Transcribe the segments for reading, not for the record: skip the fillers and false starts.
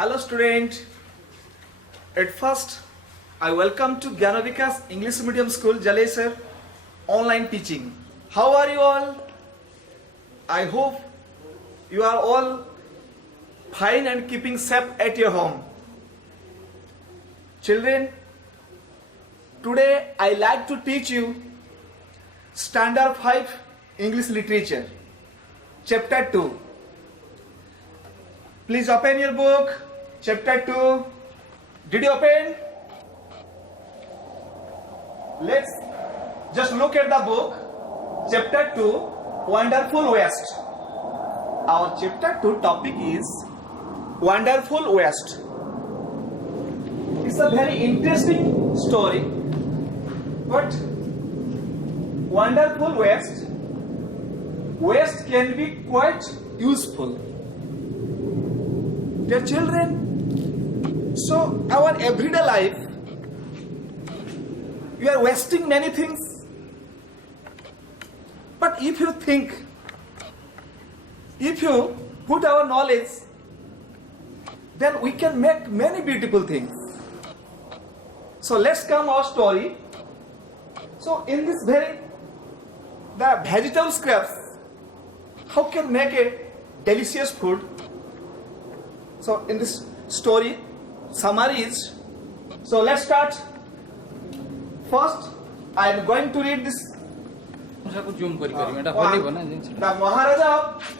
Hello student. At first, I welcome to Gyanavikas English Medium School, Jalesar, online teaching. How are you all? I hope you are all fine and keeping safe at your home. Children, today I like to teach you Standard 5 English Literature, Chapter 2. Please open your book, Chapter 2. Did you open? Let's just look at the book, Chapter 2, Wonderful West. Our Chapter 2 topic is Wonderful West. It's a very interesting story, but Wonderful West can be quite useful. Dear children, so our everyday life, we are wasting many things. But if you think, if you put our knowledge, then we can make many beautiful things. So let's come our story. So in this the vegetable scraps, how can make a delicious food? So in this story, summary is, so let's start. First, I am going to read this. The Maharaja of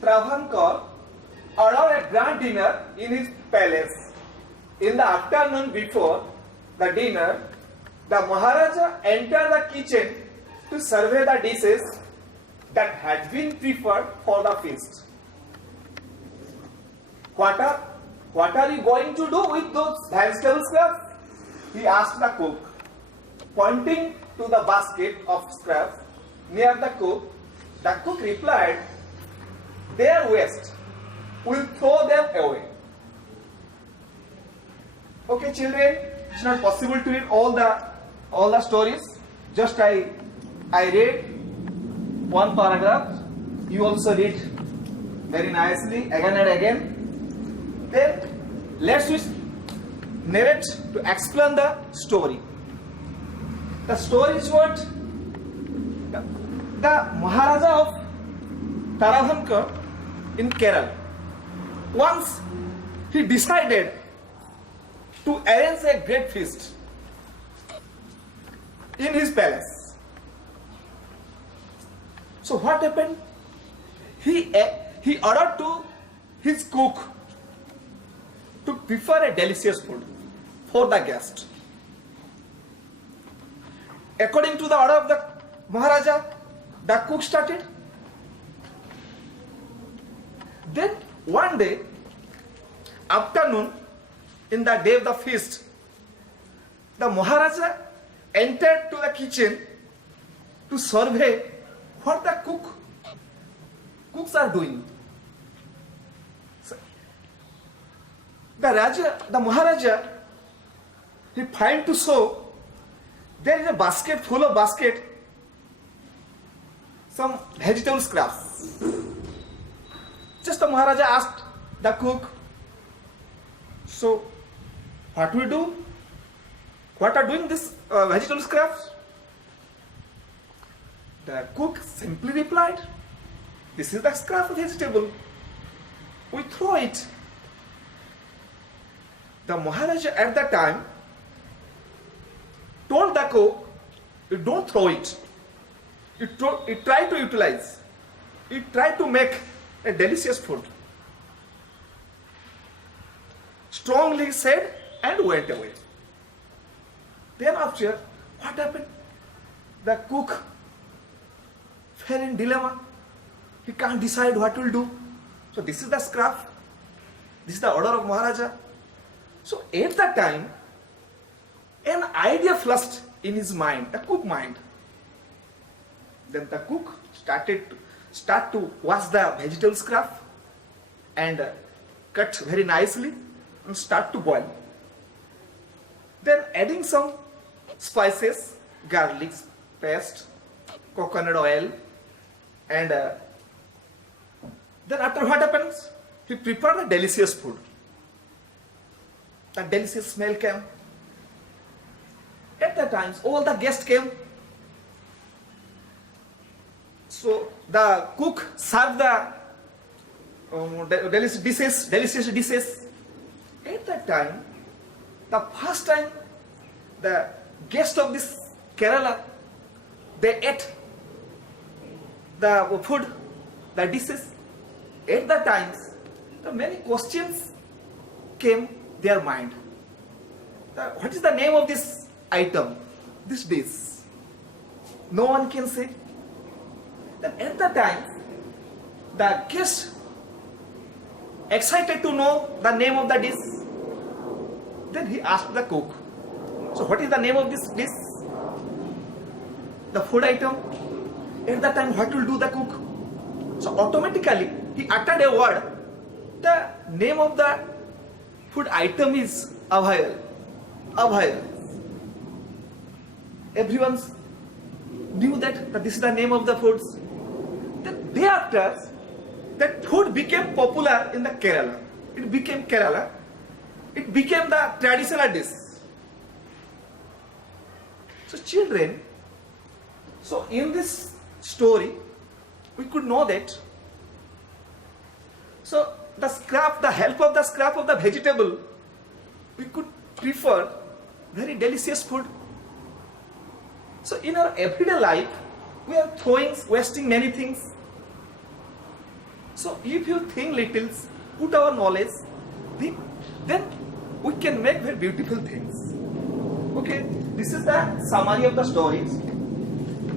Travancore ordered a grand dinner in his palace. In the afternoon before the dinner, the Maharaja entered the kitchen to survey the dishes that had been prepared for the feast. What are you going to do with those vegetable scraps? He asked the cook. Pointing to the basket of scraps near the cook replied, "They are waste. We'll throw them away." Okay, children, it's not possible to read all the stories. Just I read one paragraph. You also read very nicely again and again. Then let's narrate to explain the story. The story is what? The Maharaja of Travancore in Kerala, once he decided to arrange a great feast in his palace. So what happened? He ordered to his cook to prepare a delicious food for the guest. According to the order of the Maharaja, the cook started. Then one day, afternoon, in the day of the feast, the Maharaja entered to the kitchen to survey what the cooks are doing. The Maharaja, he find to show there is a basket full of some vegetable scraps. Just the Maharaja asked the cook, "So, what we do? What are doing this vegetable scraps?" The cook simply replied, "This is the scrap of vegetable. We throw it." The Maharaja at that time told the cook, "You don't throw it. You try to utilize. You try to make a delicious food." Strongly said and went away. Then after, what happened? The cook fell in dilemma. He can't decide what will do. So this is the scrap. This is the order of Maharaja. So at that time, an idea flashed in his mind, the cook mind. Then the cook start to wash the vegetable scrap and cut very nicely and start to boil. Then adding some spices, garlic paste, coconut oil, and then after what happens? He prepared a delicious food. The delicious smell came. At that time, all the guests came. So the cook served the delicious dishes. At that time, the first time, the guest of this Kerala, they ate the food, the dishes. At that time, the many questions came their mind. What is the name of this item, this dish? No one can say. Then at that time, the guest excited to know the name of the dish. Then he asked the cook, so what is the name of this dish? The food item. At that time, what will do the cook? So automatically, he uttered a word. The name of the food item is Abhayal. Abhayal. Everyone knew that this is the name of the foods. Then thereafter, that food became popular in the Kerala. It became Kerala. It became the traditional dish. So children, so in this story, we could know that. So the help of the scrap of the vegetable, we could prefer very delicious food. So in our everyday life, we are wasting many things. So if you think little, put our knowledge, then we can make very beautiful things. Okay, this is the summary of the stories.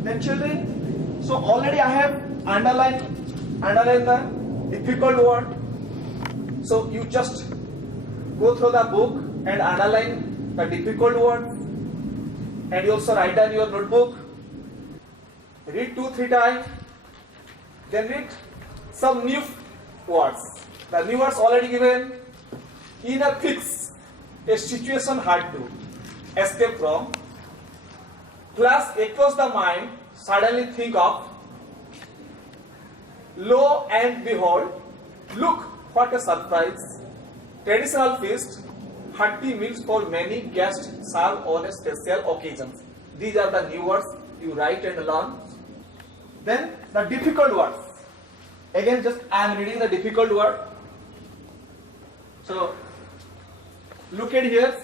Then children, so already I have underlined the difficult word. So you just go through the book and underline the difficult word. And you also write down your notebook. Read 2-3 times. Then read some new words. The new words already given. In a fix, a situation hard to escape from. Plus, across the mind, suddenly think of. Lo and behold, look what a surprise. Traditional feast, hearty meals for many guests served on a special occasions. These are the new words you write and learn. Then the difficult words. Again, just I am reading the difficult word. So look at here.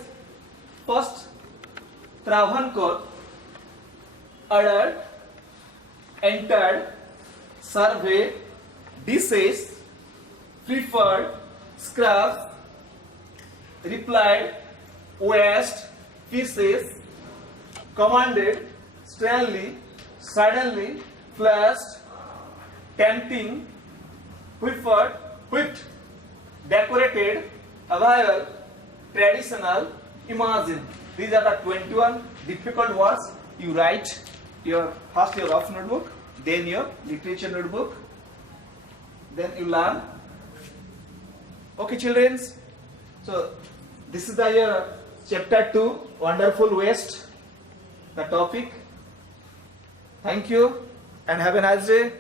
First, Travancore, ordered, entered, survey, dishes, preferred, scraps, replied, waste, pieces, commanded, sternly, suddenly, flashed, tempting, preferred, whipped, decorated, available, traditional, imagine. These are the 21 difficult words you write first your rough notebook, then your literature notebook, then you learn. Okay, children. So this is your chapter 2, wonderful waste, the topic. Thank you and have a nice day.